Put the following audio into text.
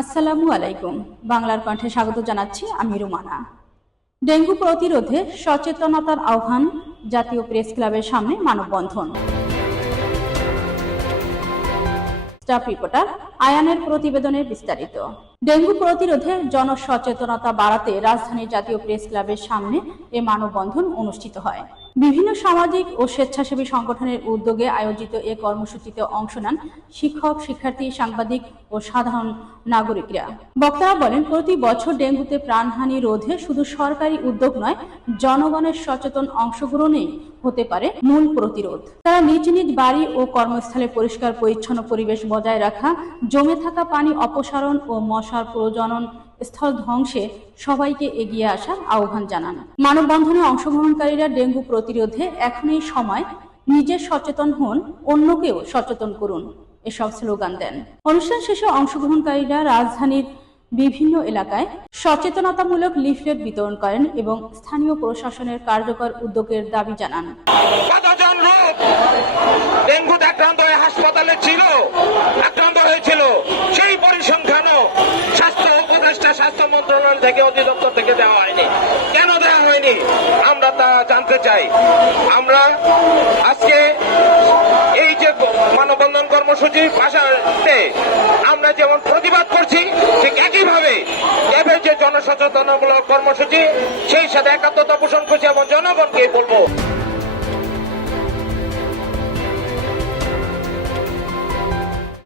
আসসালামু আলাইকুম। বাংলার কণ্ঠে স্বাগত জানাচ্ছি আমি রুমানা। ডেঙ্গু প্রতিরোধে সচেতনতার আহ্বান, জাতীয় প্রেস ক্লাবের সামনে মানববন্ধন। স্টাফ রিপোর্টার আয়ানের প্রতিবেদনে বিস্তারিত। ডেঙ্গু প্রতিরোধে জনসচেতনতা বাড়াতে রাজধানীর জাতীয় প্রেস ক্লাবের সামনে এ মানববন্ধন অনুষ্ঠিত হয়। বিভিন্ন সামাজিক ও স্বেচ্ছাসেবী সংগঠনের উদ্যোগে আয়োজিত এ কর্মসূচিতে অংশ নেন শিক্ষক, শিক্ষার্থী, সাংবাদিক ও সাধারণ নাগরিকরা। বক্তারা বলেন, প্রতি বছর ডেঙ্গুতে প্রাণহানি রোধে শুধু সরকারি উদ্যোগ নয়, জনগণের সচেতন অংশগ্রহণেই হতে পারে মূল প্রতিরোধ। তারা নিজ নিজ বাড়ি ও কর্মস্থলে পরিষ্কার, পরিচ্ছন্ন পরিবেশ বজায় রাখা, জমে থাকা পানি অপসারণ ও মশার প্রজনন স্থল ধ্বংসে সবাইকে এগিয়ে আসার আহ্বান জানান। মানববন্ধনে অংশগ্রহণকারীরা ডেঙ্গু প্রতিরোধে এখনই সময়, নিজে সচেতন হন, অন্যকেও সচেতন করুন, এসব স্লোগান দেন। অনুষ্ঠান শেষে অংশগ্রহণকারীরা রাজধানীর বিভিন্ন এলাকায় সচেতনতামূলক লিফলেট বিতরণ করেন এবং স্থানীয় প্রশাসনের কার্যকর উদ্যোগের দাবি জানান। আক্রান্ত হাসপাতালে ছিল। আক্রান্ত থেকে অধিদপ্তর থেকে দেওয়া হয়নি। কেন দেওয়া হয়নি? আমরা তা জানতে চাই। আমরা আজকে এই যে মানববন্ধন কর্মসূচি পাশাতে আমরা যেমন প্রতিবাদ করছি, ঠিক একইভাবে ক্যাবের যে জনসচেতনমূলক কর্মসূচি, সেই সাথে একাত্মতা পোষণ করছি এবং জনগণকে বলব।